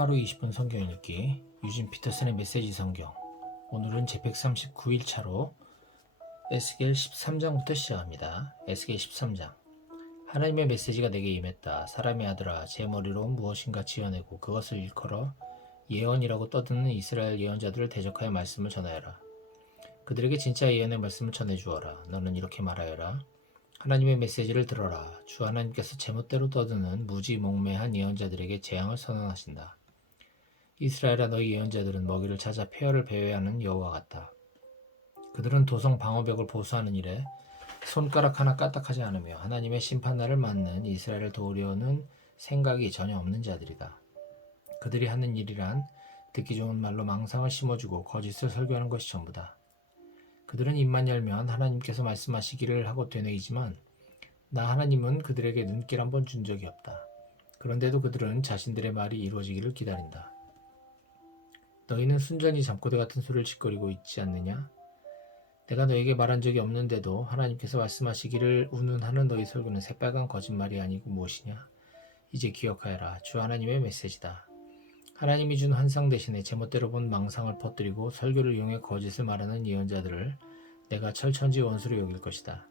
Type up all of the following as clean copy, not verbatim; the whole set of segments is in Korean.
하루 20분 성경 읽기 유진 피터슨의 메시지 성경. 오늘은 제 139일 차로 에스겔 13장부터 시작합니다. 에스겔 13장. 하나님의 메시지가 내게 임했다. 사람의 아들아, 제 머리로 무엇인가 지어내고 그것을 일컬어 예언이라고 떠드는 이스라엘 예언자들을 대적하여 말씀을 전하여라. 그들에게 진짜 예언의 말씀을 전해주어라. 너는 이렇게 말하여라. 하나님의 메시지를 들어라. 주 하나님께서 제멋대로 떠드는 무지몽매한 예언자들에게 재앙을 선언하신다. 이스라엘아, 너희 예언자들은 먹이를 찾아 폐허를 배회하는 여호와 같다. 그들은 도성 방어벽을 보수하는 일에 손가락 하나 까딱하지 않으며 하나님의 심판날을 맞는 이스라엘을 도우려는 생각이 전혀 없는 자들이다. 그들이 하는 일이란 듣기 좋은 말로 망상을 심어주고 거짓을 설교하는 것이 전부다. 그들은 입만 열면 하나님께서 말씀하시기를 하고 되뇌이지만 나 하나님은 그들에게 눈길 한 번 준 적이 없다. 그런데도 그들은 자신들의 말이 이루어지기를 기다린다. 너희는 순전히 잠꼬대 같은 소리를 짓거리고 있지 않느냐? 내가 너에게 말한 적이 없는데도 하나님께서 말씀하시기를 운운하는 너희 설교는 새빨간 거짓말이 아니고 무엇이냐? 이제 기억하여라. 주 하나님의 메시지다. 하나님이 준 환상 대신에 제멋대로 본 망상을 퍼뜨리고 설교를 이용해 거짓을 말하는 예언자들을 내가 철천지 원수로 여길 것이다.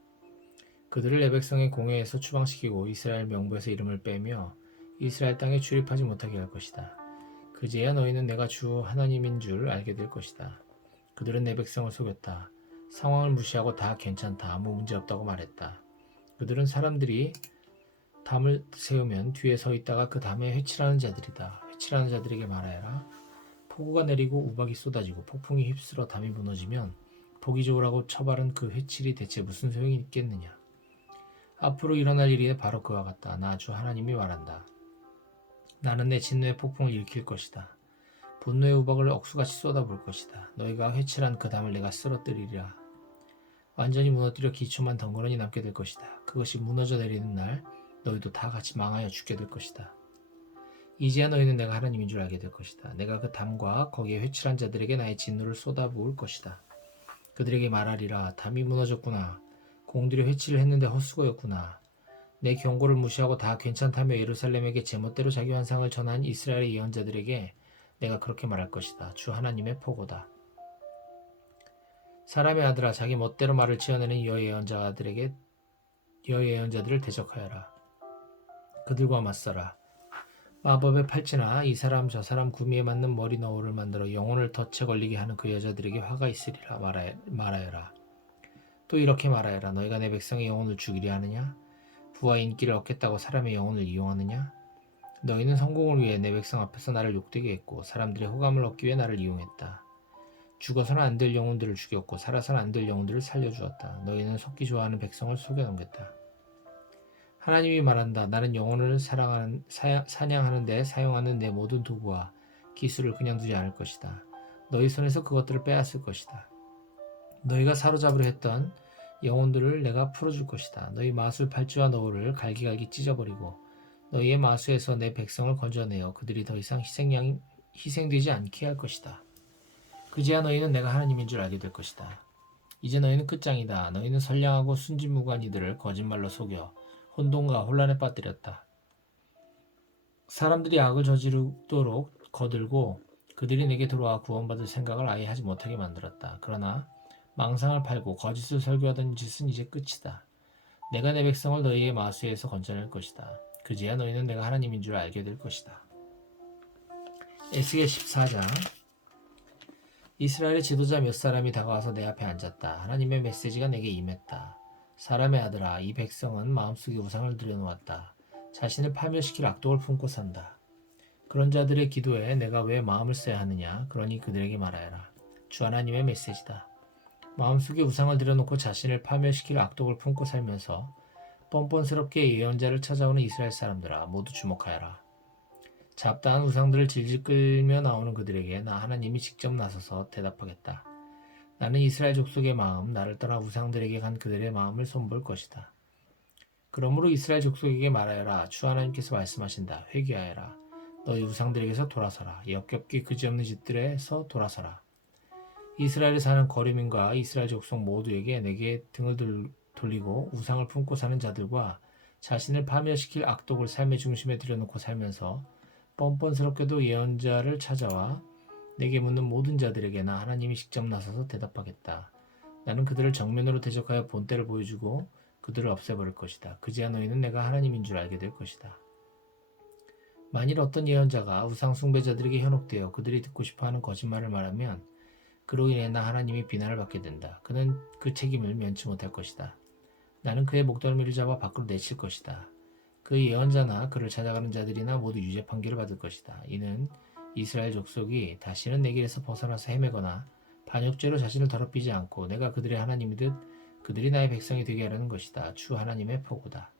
그들을 내 백성의 공회에서 추방시키고 이스라엘 명부에서 이름을 빼며 이스라엘 땅에 출입하지 못하게 할 것이다. 그제야 너희는 내가 주 하나님인 줄 알게 될 것이다. 그들은 내 백성을 속였다. 상황을 무시하고 다 괜찮다, 아무 문제 없다고 말했다. 그들은 사람들이 담을 세우면 뒤에 서 있다가 그 담에 회칠하는 자들이다. 회칠하는 자들에게 말하여라. 폭우가 내리고 우박이 쏟아지고 폭풍이 휩쓸어 담이 무너지면 보기 좋으라고 처바른 그 회칠이 대체 무슨 소용이 있겠느냐. 앞으로 일어날 일이 바로 그와 같다. 나 주 하나님이 말한다. 나는 내 진노의 폭풍을 일으킬 것이다. 분노의 우박을 억수같이 쏟아볼 것이다. 너희가 회칠한 그 담을 내가 쓰러뜨리리라. 완전히 무너뜨려 기초만 덩그러니 남게 될 것이다. 그것이 무너져 내리는 날 너희도 다 같이 망하여 죽게 될 것이다. 이제야 너희는 내가 하나님인 줄 알게 될 것이다. 내가 그 담과 거기에 회칠한 자들에게 나의 진노를 쏟아부을 것이다. 그들에게 말하리라. 담이 무너졌구나. 공들여 회칠을 했는데 헛수고였구나. 내 경고를 무시하고 다 괜찮다며 예루살렘에게 제멋대로 자기 환상을 전한 이스라엘의 예언자들에게 내가 그렇게 말할 것이다. 주 하나님의 포고다. 사람의 아들아, 자기 멋대로 말을 지어내는 여예언자들을 대적하여라. 그들과 맞서라. 마법의 팔찌나 이 사람 저 사람 구미에 맞는 머리 너울을 만들어 영혼을 덫에 걸리게 하는 그 여자들에게 화가 있으리라 말하여라. 또 이렇게 말하여라. 너희가 내 백성의 영혼을 죽이려 하느냐? 부와 인기를 얻겠다고 사람의 영혼을 이용하느냐? 너희는 성공을 위해 내 백성 앞에서 나를 욕되게 했고 사람들의 호감을 얻기 위해 나를 이용했다. 죽어서는 안 될 영혼들을 죽였고 살아서는 안 될 영혼들을 살려주었다. 너희는 속기 좋아하는 백성을 속여넘겼다. 하나님이 말한다. 나는 영혼을 사냥하는 데 사용하는 내 모든 도구와 기술을 그냥 두지 않을 것이다. 너희 손에서 그것들을 빼앗을 것이다. 너희가 사로잡으려 했던 영혼들을 내가 풀어줄 것이다. 너희 마술 팔찌와 너울을 갈기갈기 찢어버리고 너희의 마수에서 내 백성을 건져내어 그들이 더 이상 희생되지 않게 할 것이다. 그제야 너희는 내가 하나님인 줄 알게 될 것이다. 이제 너희는 끝장이다. 너희는 선량하고 순진무구한 이들을 거짓말로 속여 혼돈과 혼란에 빠뜨렸다. 사람들이 악을 저지르도록 거들고 그들이 내게 들어와 구원받을 생각을 아예 하지 못하게 만들었다. 그러나 망상을 팔고 거짓을 설교하던 짓은 이제 끝이다. 내가 내 백성을 너희의 마수에서 건져낼 것이다. 그제야 너희는 내가 하나님인 줄 알게 될 것이다. 에스겔 14장. 이스라엘의 지도자 몇 사람이 다가와서 내 앞에 앉았다. 하나님의 메시지가 내게 임했다. 사람의 아들아, 이 백성은 마음속에 우상을 들여놓았다. 자신을 파멸시킬 악독을 품고 산다. 그런 자들의 기도에 내가 왜 마음을 써야 하느냐? 그러니 그들에게 말하여라. 주 하나님의 메시지다. 마음속에 우상을 들여놓고 자신을 파멸시킬 악독을 품고 살면서 뻔뻔스럽게 예언자를 찾아오는 이스라엘 사람들아, 모두 주목하여라. 잡다한 우상들을 질질 끌며 나오는 그들에게 나 하나님이 직접 나서서 대답하겠다. 나는 이스라엘 족속의 마음, 나를 떠나 우상들에게 간 그들의 마음을 손볼 것이다. 그러므로 이스라엘 족속에게 말하여라. 주 하나님께서 말씀하신다. 회개하여라. 너희 우상들에게서 돌아서라. 역겹게 그지없는 짓들에서 돌아서라. 이스라엘에 사는 거류민과 이스라엘 족속 모두에게 내게 등을 돌리고 우상을 품고 사는 자들과 자신을 파멸시킬 악독을 삶의 중심에 들여놓고 살면서 뻔뻔스럽게도 예언자를 찾아와 내게 묻는 모든 자들에게 나 하나님이 직접 나서서 대답하겠다. 나는 그들을 정면으로 대적하여 본때를 보여주고 그들을 없애버릴 것이다. 그제야 너희는 내가 하나님인 줄 알게 될 것이다. 만일 어떤 예언자가 우상 숭배자들에게 현혹되어 그들이 듣고 싶어하는 거짓말을 말하면 그로 인해 나 하나님이 비난을 받게 된다. 그는 그 책임을 면치 못할 것이다. 나는 그의 목덜미를 잡아 밖으로 내칠 것이다. 그 예언자나 그를 찾아가는 자들이나 모두 유죄 판결을 받을 것이다. 이는 이스라엘 족속이 다시는 내 길에서 벗어나서 헤매거나 반역죄로 자신을 더럽히지 않고 내가 그들의 하나님이듯 그들이 나의 백성이 되게 하려는 것이다. 주 하나님의 포고다.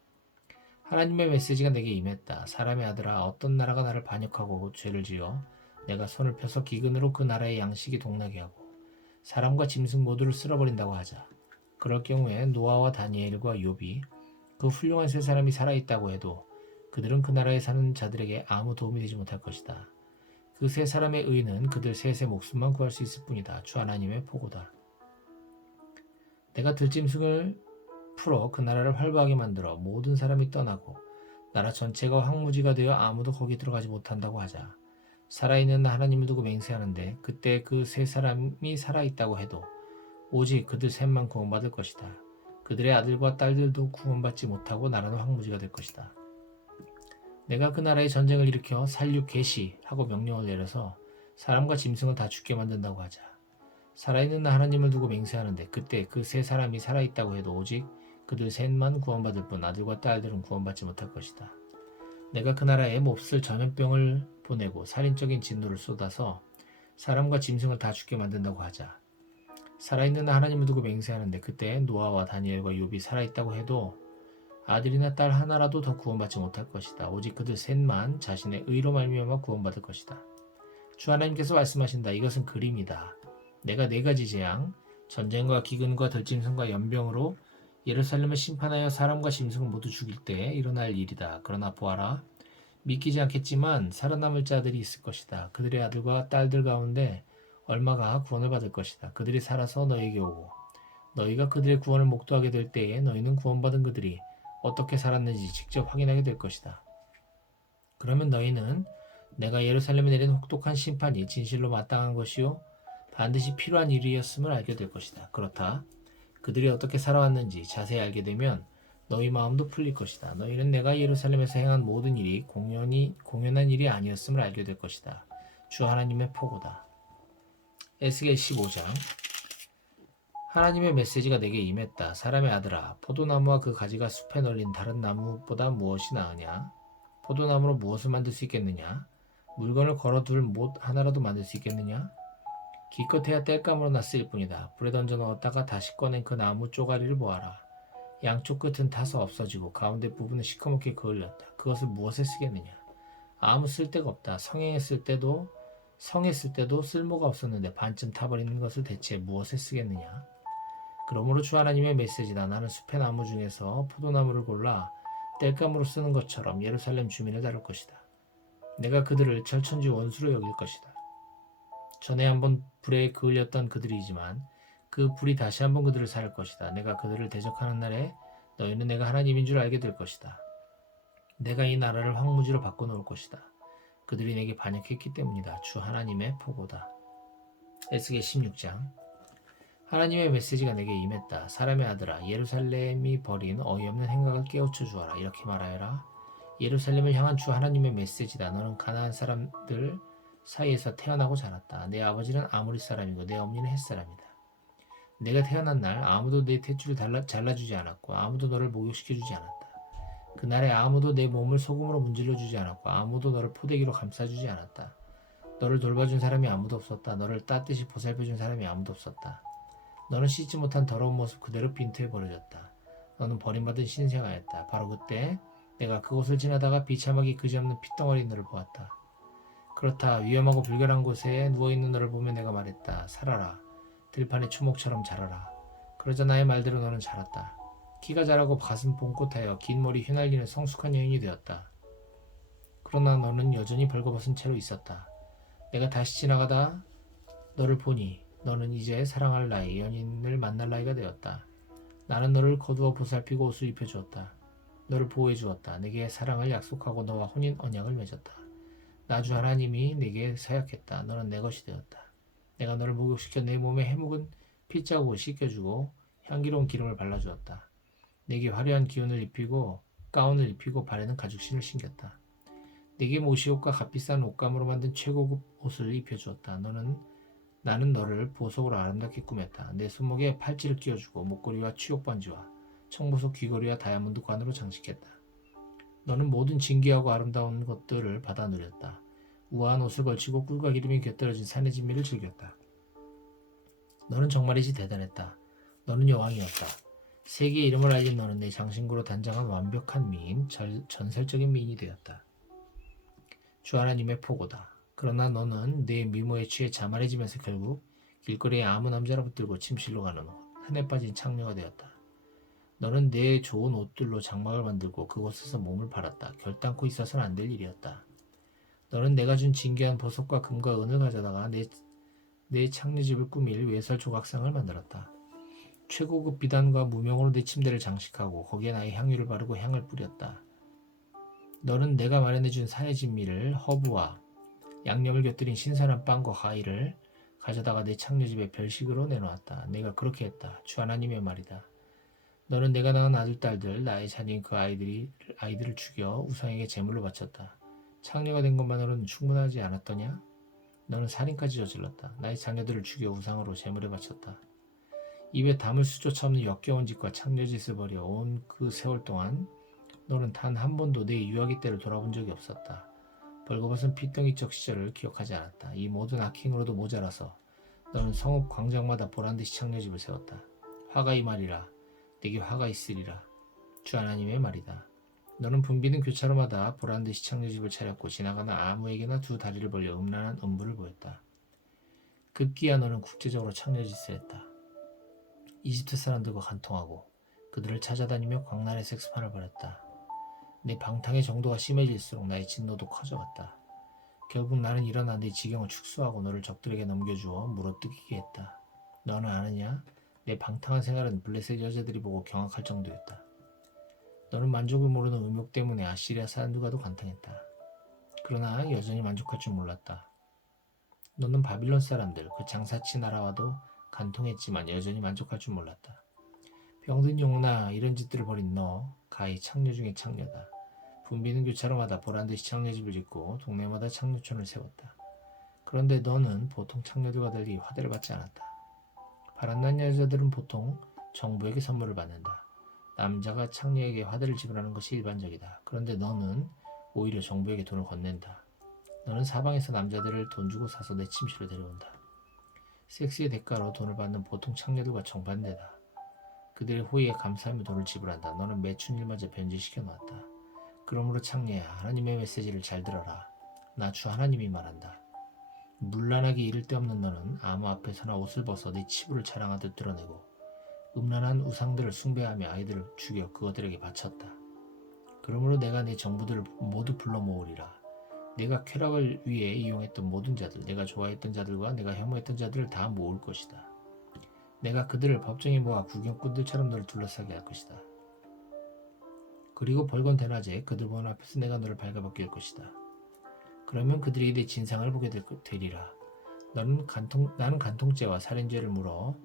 하나님의 메시지가 내게 임했다. 사람의 아들아, 어떤 나라가 나를 반역하고 죄를 지어 내가 손을 펴서 기근으로 그 나라의 양식이 동나게 하고 사람과 짐승 모두를 쓸어버린다고 하자. 그럴 경우에 노아와 다니엘과 욥이 그 훌륭한 세 사람이 살아있다고 해도 그들은 그 나라에 사는 자들에게 아무 도움이 되지 못할 것이다. 그 세 사람의 의는 그들 셋의 목숨만 구할 수 있을 뿐이다. 주 하나님의 포고다. 내가 들짐승을 풀어 그 나라를 활보하게 만들어 모든 사람이 떠나고 나라 전체가 황무지가 되어 아무도 거기 들어가지 못한다고 하자. 살아있는 하나님을 두고 맹세하는데 그때 그 세 사람이 살아있다고 해도 오직 그들 셋만 구원받을 것이다. 그들의 아들과 딸들도 구원받지 못하고 나라는 황무지가 될 것이다. 내가 그 나라에 전쟁을 일으켜 살육 개시하고 명령을 내려서 사람과 짐승을 다 죽게 만든다고 하자. 살아있는 하나님을 두고 맹세하는데 그때 그 세 사람이 살아있다고 해도 오직 그들 셋만 구원받을 뿐 아들과 딸들은 구원받지 못할 것이다. 내가 그 나라에 몹쓸 전염병을 보내고 살인적인 진노를 쏟아서 사람과 짐승을 다 죽게 만든다고 하자. 살아있는 하나님을 두고 맹세하는데 그때 노아와 다니엘과 욥이 살아있다고 해도 아들이나 딸 하나라도 더 구원받지 못할 것이다. 오직 그들 셋만 자신의 의로 말미암아 구원받을 것이다. 주 하나님께서 말씀하신다. 이것은 그림이다. 내가 네 가지 재앙, 전쟁과 기근과 들짐승과 연병으로 예루살렘을 심판하여 사람과 짐승을 모두 죽일 때 일어날 일이다. 그러나 보아라. 믿기지 않겠지만 살아남을 자들이 있을 것이다. 그들의 아들과 딸들 가운데 얼마가 구원을 받을 것이다. 그들이 살아서 너에게 오고 너희가 그들의 구원을 목도하게 될 때에 너희는 구원받은 그들이 어떻게 살았는지 직접 확인하게 될 것이다. 그러면 너희는 내가 예루살렘에 내린 혹독한 심판이 진실로 마땅한 것이요 반드시 필요한 일이었음을 알게 될 것이다. 그렇다. 그들이 어떻게 살아왔는지 자세히 알게 되면 너희 마음도 풀릴 것이다. 너희는 내가 예루살렘에서 행한 모든 일이 공연한 일이 아니었음을 알게 될 것이다. 주 하나님의 포고다. 에스겔 15장. 하나님의 메시지가 내게 임했다. 사람의 아들아, 포도나무와 그 가지가 숲에 널린 다른 나무보다 무엇이 나으냐? 포도나무로 무엇을 만들 수 있겠느냐? 물건을 걸어둘 못 하나라도 만들 수 있겠느냐? 기껏해야 땔감으로 쓰일 뿐이다. 불에 던져 넣었다가 다시 꺼낸 그 나무 쪼가리를 보아라. 양쪽 끝은 타서 없어지고 가운데 부분은 시커멓게 그을렸다. 그것을 무엇에 쓰겠느냐? 아무 쓸데가 없다. 성했을 때도 쓸모가 없었는데 반쯤 타버리는 것을 대체 무엇에 쓰겠느냐? 그러므로 주 하나님의 메시지다. 나는 숲의 나무 중에서 포도나무를 골라 땔감으로 쓰는 것처럼 예루살렘 주민을 다룰 것이다. 내가 그들을 절천지 원수로 여길 것이다. 전에 한번 불에 그을렸던 그들이지만 그 불이 다시 한번 그들을 살 것이다. 내가 그들을 대적하는 날에 너희는 내가 하나님인 줄 알게 될 것이다. 내가 이 나라를 황무지로 바꿔놓을 것이다. 그들이 내게 반역했기 때문이다. 주 하나님의 포고다. 에스겔 16장. 하나님의 메시지가 내게 임했다. 사람의 아들아, 예루살렘이 벌인 어이없는 행각을 깨우쳐 주어라. 이렇게 말하여라. 예루살렘을 향한 주 하나님의 메시지다. 너는 가나안 사람들 사이에서 태어나고 자랐다. 내 아버지는 아모리 사람이고 내 어머니는 헷 사람이다. 내가 태어난 날 아무도 내 탯줄을 잘라주지 않았고 아무도 너를 목욕시켜주지 않았다. 그날에 아무도 내 몸을 소금으로 문질러주지 않았고 아무도 너를 포대기로 감싸주지 않았다. 너를 돌봐준 사람이 아무도 없었다. 너를 따뜻이 보살펴준 사람이 아무도 없었다. 너는 씻지 못한 더러운 모습 그대로 빈터에 버려졌다. 너는 버림받은 신생아였다. 바로 그때 내가 그곳을 지나다가 비참하게 그지없는 핏덩어리인 너를 보았다. 그렇다. 위험하고 불결한 곳에 누워있는 너를 보며 내가 말했다. 살아라. 들판의 초목처럼 자라라. 그러자 나의 말대로 너는 자랐다. 키가 자라고 가슴 봉긋하여 긴 머리 휘날리는 성숙한 여인이 되었다. 그러나 너는 여전히 벌거벗은 채로 있었다. 내가 다시 지나가다 너를 보니 너는 이제 사랑할 나이, 연인을 만날 나이가 되었다. 나는 너를 거두어 보살피고 옷을 입혀주었다. 너를 보호해 주었다. 내게 사랑을 약속하고 너와 혼인 언약을 맺었다. 나 주 하나님이 내게 서약했다. 너는 내 것이 되었다. 내가 너를 목욕시켜 내 몸에 해묵은 피자국을 씻겨주고 향기로운 기름을 발라주었다. 내게 화려한 기운을 입히고 가운을 입히고 발에는 가죽신을 신겼다. 내게 모시옷과 값비싼 옷감으로 만든 최고급 옷을 입혀주었다. 나는 너를 보석으로 아름답게 꾸몄다. 내 손목에 팔찌를 끼워주고 목걸이와 취옷 반지와 청보석 귀걸이와 다이아몬드 관으로 장식했다. 너는 모든 진귀하고 아름다운 것들을 받아 누렸다. 우아한 옷을 걸치고 꿀과 기름이 곁들여진 산의 진미를 즐겼다. 너는 정말이지 대단했다. 너는 여왕이었다. 세계의 이름을 알린 너는 내 장신구로 단장한 완벽한 미인, 전설적인 미인이 되었다. 주 하나님의 포고다. 그러나 너는 내 미모에 취해 자만해지면서 결국 길거리에 아무 남자나 붙들고 침실로 가는 흔해 빠진 창녀가 되었다. 너는 내 좋은 옷들로 장막을 만들고 그곳에서 몸을 팔았다. 결단코 있어서는 안 될 일이었다. 너는 내가 준 진귀한 보석과 금과 은을 가져다가 내 창녀집을 꾸밀 외설 조각상을 만들었다. 최고급 비단과 무명으로 내 침대를 장식하고 거기에 나의 향유를 바르고 향을 뿌렸다. 너는 내가 마련해준 산의 진미를 허브와 양념을 곁들인 신선한 빵과 과일을 가져다가 내 창녀집에 별식으로 내놓았다. 내가 그렇게 했다. 주 하나님의 말이다. 너는 내가 낳은 아들, 딸들, 나의 자녀인 그 아이들을 죽여 우상에게 제물로 바쳤다. 창녀가 된 것만으로는 충분하지 않았더냐? 너는 살인까지 저질렀다. 나의 자녀들을 죽여 우상으로 제물에 바쳤다. 입에 담을 수조차 없는 역겨운 짓과 창녀짓을 벌여 온 그 세월 동안 너는 단 한 번도 내 유아기 때를 돌아본 적이 없었다. 벌거벗은 핏덩이적 시절을 기억하지 않았다. 이 모든 악행으로도 모자라서 너는 성읍 광장마다 보란듯이 창녀집을 세웠다. 화가 임하리라. 내게 화가 있으리라. 주 하나님의 말이다. 너는 붐비는 교차로마다 보란듯이 창녀집을 차렸고 지나가는 아무에게나 두 다리를 벌려 음란한 음부를 보였다. 급기야 너는 국제적으로 창녀짓을 했다. 이집트 사람들과 간통하고 그들을 찾아다니며 광란의 섹스판을 벌였다. 내 방탕의 정도가 심해질수록 나의 진노도 커져갔다. 결국 나는 일어나 내 지경을 축소하고 너를 적들에게 넘겨주어 물어뜯기게 했다. 너는 아느냐? 내 방탕한 생활은 블레셋 여자들이 보고 경악할 정도였다. 너는 만족을 모르는 음욕 때문에 아시리아 사람들과도 간통했다. 그러나 여전히 만족할 줄 몰랐다. 너는 바빌론 사람들, 그 장사치 나라와도 간통했지만 여전히 만족할 줄 몰랐다. 병든 용나 이런 짓들을 벌인 너, 가히 창녀 중의 창녀다. 붐비는 교차로마다 보란듯이 창녀집을 짓고 동네마다 창녀촌을 세웠다. 그런데 너는 보통 창녀들과 달리 화대를 받지 않았다. 바람난 여자들은 보통 정부에게 선물을 받는다. 남자가 창녀에게 화대를 지불하는 것이 일반적이다. 그런데 너는 오히려 정부에게 돈을 건넨다. 너는 사방에서 남자들을 돈 주고 사서 내 침실로 데려온다. 섹스의 대가로 돈을 받는 보통 창녀들과 정반대다. 그들의 호의에 감사하며 돈을 지불한다. 너는 매춘일마저 변제시켜 놓았다. 그러므로 창녀야, 하나님의 메시지를 잘 들어라. 나 주 하나님이 말한다. 문란하게 이를 데 없는 너는 아무 앞에서나 옷을 벗어 네 치부를 자랑하듯 드러내고 음란한 우상들을 숭배하며 아이들을 죽여 그것들에게 바쳤다. 그러므로 내가 내 정부들을 모두 불러 모으리라. 내가 쾌락을 위해 이용했던 모든 자들, 내가 좋아했던 자들과 내가 혐오했던 자들을 다 모을 것이다. 내가 그들을 법정에 모아 구경꾼들처럼 너를 둘러싸게 할 것이다. 그리고 벌건 대낮에 그들 보는 앞에서 내가 너를 발가벗길 것이다. 그러면 그들이 내 진상을 보게 되리라. 나는 간통죄와 살인죄를 물어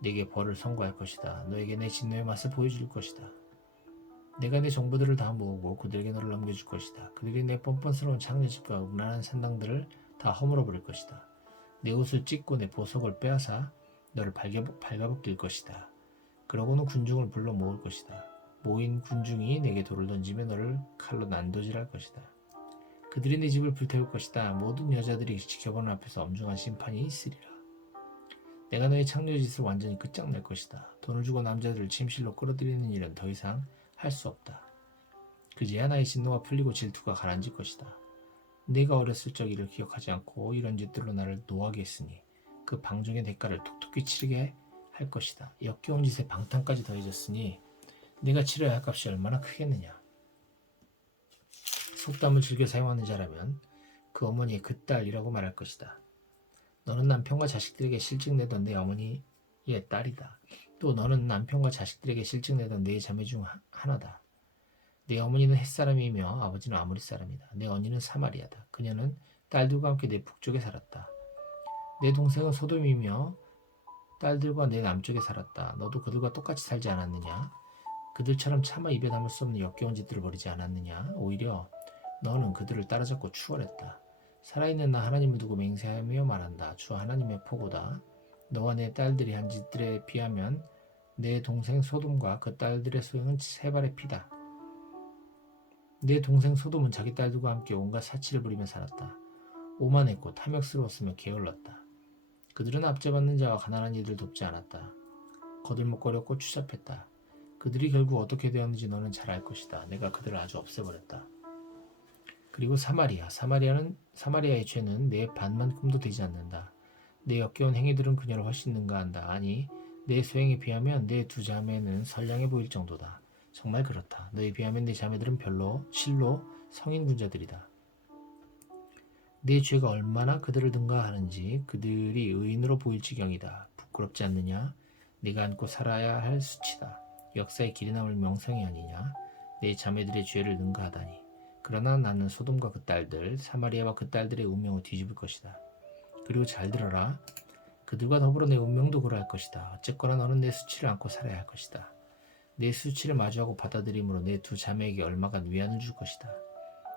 내게 벌을 선고할 것이다. 너에게 내 진노의 맛을 보여줄 것이다. 내가 내 정보들을 다 모으고 그들에게 너를 넘겨줄 것이다. 그들이 내 뻔뻔스러운 창녀집과 음란한 산당들을 다 허물어 버릴 것이다. 내 옷을 찢고 내 보석을 빼앗아 너를 발가벗길 것이다. 그러고는 군중을 불러 모을 것이다. 모인 군중이 내게 돌을 던지며 너를 칼로 난도질할 것이다. 그들이 내 집을 불태울 것이다. 모든 여자들이 지켜보는 앞에서 엄중한 심판이 있으리라. 내가 너의 창녀짓을 완전히 끝장낼 것이다. 돈을 주고 남자들을 침실로 끌어들이는 일은 더 이상 할 수 없다. 그제야 나의 진노가 풀리고 질투가 가라앉을 것이다. 내가 어렸을 적 일을 기억하지 않고 이런 짓들로 나를 노하게 했으니 그 방종의 대가를 톡톡히 치르게 할 것이다. 역겨운 짓에 방탕까지 더해졌으니 내가 치러야 할 값이 얼마나 크겠느냐. 속담을 즐겨 사용하는 자라면 그 어머니의 그 딸이라고 말할 것이다. 너는 남편과 자식들에게 실증내던 내 어머니의 딸이다. 또 너는 남편과 자식들에게 실증내던 내 자매 중 하나다. 내 어머니는 햇사람이며 아버지는 아모리 사람이다. 내 언니는 사마리아다. 그녀는 딸들과 함께 내 북쪽에 살았다. 내 동생은 소돔이며 딸들과 내 남쪽에 살았다. 너도 그들과 똑같이 살지 않았느냐? 그들처럼 차마 입에 담을 수 없는 역겨운 짓들을 벌이지 않았느냐? 오히려 너는 그들을 따라잡고 추월했다. 살아있는 나 하나님을 두고 맹세하며 말한다. 주 하나님의 포고다. 너와 내 딸들이 한 짓들에 비하면 내 동생 소돔과 그 딸들의 소용은 세 발의 피다. 내 동생 소돔은 자기 딸들과 함께 온갖 사치를 부리며 살았다. 오만했고 탐욕스러웠으며 게을렀다. 그들은 압제받는 자와 가난한 이들을 돕지 않았다. 거들먹거렸고 추잡했다. 그들이 결국 어떻게 되었는지 너는 잘 알 것이다. 내가 그들을 아주 없애버렸다. 그리고 사마리아의 죄는 내 반만큼도 되지 않는다. 내 역겨운 행위들은 그녀를 훨씬 능가한다. 아니, 내 소행에 비하면 내 두 자매는 선량해 보일 정도다. 정말 그렇다. 너에 비하면 내 자매들은 실로 성인 군자들이다. 내 죄가 얼마나 그들을 능가하는지 그들이 의인으로 보일 지경이다. 부끄럽지 않느냐? 네가 안고 살아야 할 수치다. 역사의 길이 남을 명성이 아니냐? 내 자매들의 죄를 능가하다니. 그러나 나는 소돔과 그 딸들, 사마리아와 그 딸들의 운명을 뒤집을 것이다. 그리고 잘 들어라. 그들과 더불어 내 운명도 그러할 것이다. 어쨌거나 너는 내 수치를 안고 살아야 할 것이다. 내 수치를 마주하고 받아들임으로 내 두 자매에게 얼마간 위안을 줄 것이다.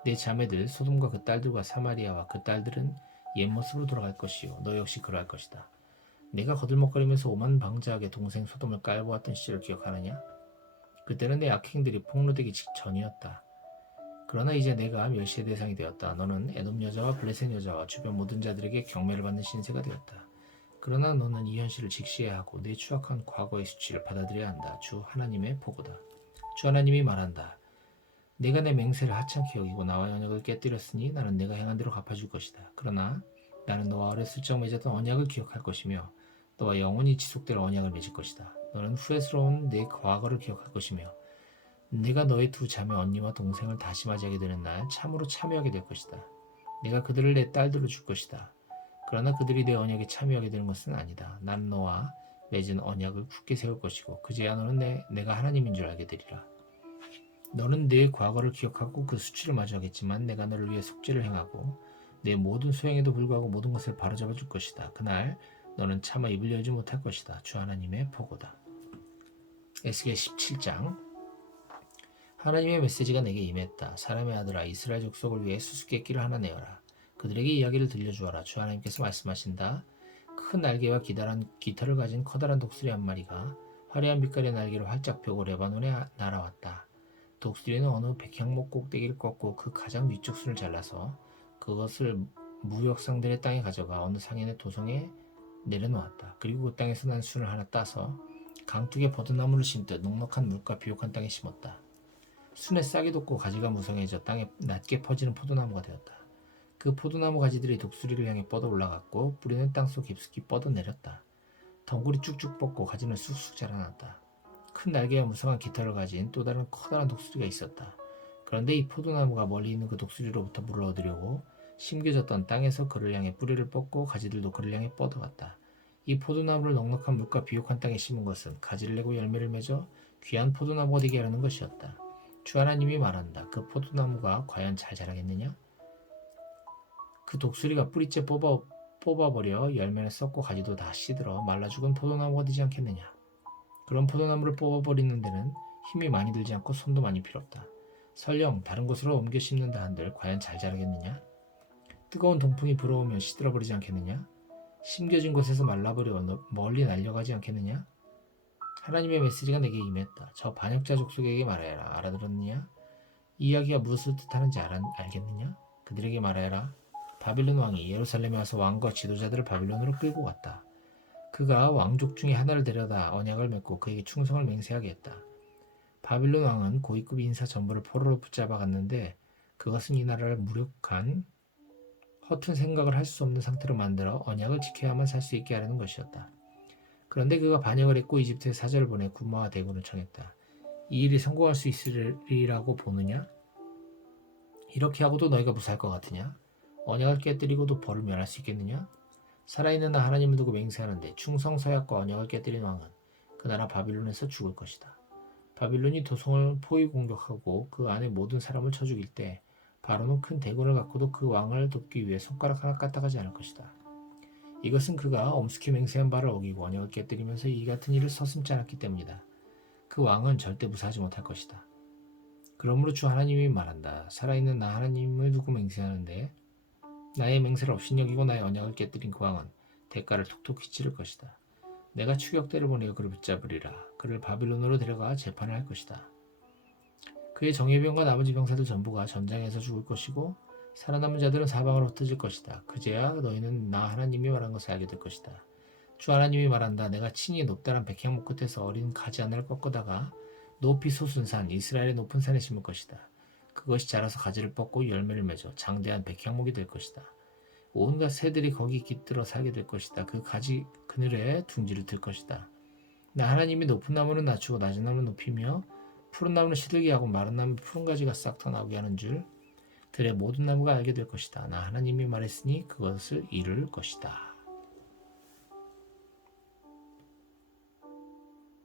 내 자매들 소돔과 그 딸들과 사마리아와 그 딸들은 옛 모습으로 돌아갈 것이요 너 역시 그러할 것이다. 내가 거들먹거리면서 오만 방자하게 동생 소돔을 깔보았던 시절을 기억하느냐? 그때는 내 악행들이 폭로되기 직전이었다. 그러나 이제 내가 멸시의 대상이 되었다. 너는 에돔 여자와 블레셋 여자와 주변 모든 자들에게 경매를 받는 신세가 되었다. 그러나 너는 이 현실을 직시해야 하고 내 추악한 과거의 수치를 받아들여야 한다. 주 하나님의 보고다. 주 하나님이 말한다. 내가 내 맹세를 하찮게 여기고 나와 언약을 깨뜨렸으니 나는 내가 행한 대로 갚아줄 것이다. 그러나 나는 너와 어렸을 적 맺었던 언약을 기억할 것이며 너와 영원히 지속될 언약을 맺을 것이다. 너는 후회스러운 내 과거를 기억할 것이며 내가 너의 두 자매 언니와 동생을 다시 맞이하게 되는 날 참으로 참여하게 될 것이다. 내가 그들을 내 딸들로 줄 것이다. 그러나 그들이 내 언약에 참여하게 되는 것은 아니다. 난 너와 맺은 언약을 굳게 세울 것이고 그제야 너는 내가 하나님인 줄 알게 되리라. 너는 내 과거를 기억하고 그 수치를 마주하겠지만 내가 너를 위해 속죄를 행하고 내 모든 소행에도 불구하고 모든 것을 바로잡아 줄 것이다. 그날 너는 차마 입을 열지 못할 것이다. 주 하나님의 보고다. 에스겔 17장. 하나님의 메시지가 내게 임했다. 사람의 아들아, 이스라엘 족속을 위해 수수께끼를 하나 내어라. 그들에게 이야기를 들려주어라. 주 하나님께서 말씀하신다. 큰 날개와 깃털을 가진 커다란 독수리 한 마리가 화려한 빛깔의 날개를 활짝 펴고 레바논에 날아왔다. 독수리는 어느 백향목 꼭대기를 꺾고 그 가장 위쪽 순을 잘라서 그것을 무역상들의 땅에 가져가 어느 상인의 도성에 내려놓았다. 그리고 그 땅에서 난 순을 하나 따서 강둑에 버드나무를 심듯 넉넉한 물과 비옥한 땅에 심었다. 순에 싹이 돋고 가지가 무성해져 땅에 낮게 퍼지는 포도나무가 되었다. 그 포도나무 가지들이 독수리를 향해 뻗어 올라갔고 뿌리는 땅속 깊숙이 뻗어 내렸다. 덩굴이 쭉쭉 뻗고 가지는 쑥쑥 자라났다. 큰 날개와 무성한 깃털을 가진 또 다른 커다란 독수리가 있었다. 그런데 이 포도나무가 멀리 있는 그 독수리로부터 물을 얻으려고 심겨졌던 땅에서 그를 향해 뿌리를 뻗고 가지들도 그를 향해 뻗어갔다. 이 포도나무를 넉넉한 물과 비옥한 땅에 심은 것은 가지를 내고 열매를 맺어 귀한 포도나무가 되게 하려는 것이었다. 주 하나님이 말한다. 그 포도나무가 과연 잘 자라겠느냐? 그 독수리가 뿌리째 뽑아버려 열매를 썩고 가지도 다 시들어 말라 죽은 포도나무가 되지 않겠느냐? 그런 포도나무를 뽑아버리는 데는 힘이 많이 들지 않고 손도 많이 필요 없다. 설령 다른 곳으로 옮겨 심는다 한들 과연 잘 자라겠느냐? 뜨거운 동풍이 불어오면 시들어버리지 않겠느냐? 심겨진 곳에서 말라버려 멀리 날려가지 않겠느냐? 하나님의 메시지가 내게 임했다. 저 반역자 족속에게 말하여라. 알아들었느냐? 이 이야기가 무엇을 뜻하는지 알겠느냐? 그들에게 말하여라. 바빌론 왕이 예루살렘에 와서 왕과 지도자들을 바빌론으로 끌고 갔다. 그가 왕족 중에 하나를 데려다 언약을 맺고 그에게 충성을 맹세하게 했다. 바빌론 왕은 고위급 인사 전부를 포로로 붙잡아 갔는데 그것은 이 나라를 무력한 허튼 생각을 할 수 없는 상태로 만들어 언약을 지켜야만 살 수 있게 하려는 것이었다. 그런데 그가 반역을 했고 이집트에 사절을 보내 군마와 대군을 청했다. 이 일이 성공할 수 있으리라고 보느냐? 이렇게 하고도 너희가 무사할 것 같으냐? 언약을 깨뜨리고도 벌을 면할 수 있겠느냐? 살아있는 나 하나님을 두고 맹세하는데 충성서약과 언약을 깨뜨린 왕은 그 나라 바빌론에서 죽을 것이다. 바빌론이 도성을 포위 공격하고 그 안에 모든 사람을 쳐 죽일 때 바로는 큰 대군을 갖고도 그 왕을 돕기 위해 손가락 하나 까딱하지 않을 것이다. 이것은 그가 엄숙히 맹세한 바를 어기고 언약을 깨뜨리면서 이 같은 일을 서슴지 않았기 때문이다. 그 왕은 절대 무사하지 못할 것이다. 그러므로 주 하나님이 말한다. 살아있는 나 하나님을 두고 맹세하는데 나의 맹세를 업신여기고 나의 언약을 깨뜨린 그 왕은 대가를 톡톡히 치를 것이다. 내가 추격대를 보내어 그를 붙잡으리라. 그를 바빌론으로 데려가 재판을 할 것이다. 그의 정예병과 나머지 병사들 전부가 전장에서 죽을 것이고 살아남은 자들은 사방으로 흩어질 것이다. 그제야 너희는 나 하나님이 말한 것을 알게 될 것이다. 주 하나님이 말한다. 내가 친히 높다란 백향목 끝에서 어린 가지 하나를 꺾어다가 높이 솟은 산 이스라엘의 높은 산에 심을 것이다. 그것이 자라서 가지를 뻗고 열매를 맺어 장대한 백향목이 될 것이다. 온갖 새들이 거기 깃들어 살게 될 것이다. 그 가지 그늘에 둥지를 들 것이다. 나 하나님이 높은 나무는 낮추고 낮은 나무는 높이며 푸른 나무는 시들게 하고 마른 나무 푸른 가지가 싹 더 나오게 하는 줄 들의 모든 나무가 알게 될 것이다. 나 하나님이 말했으니 그것을 이룰 것이다.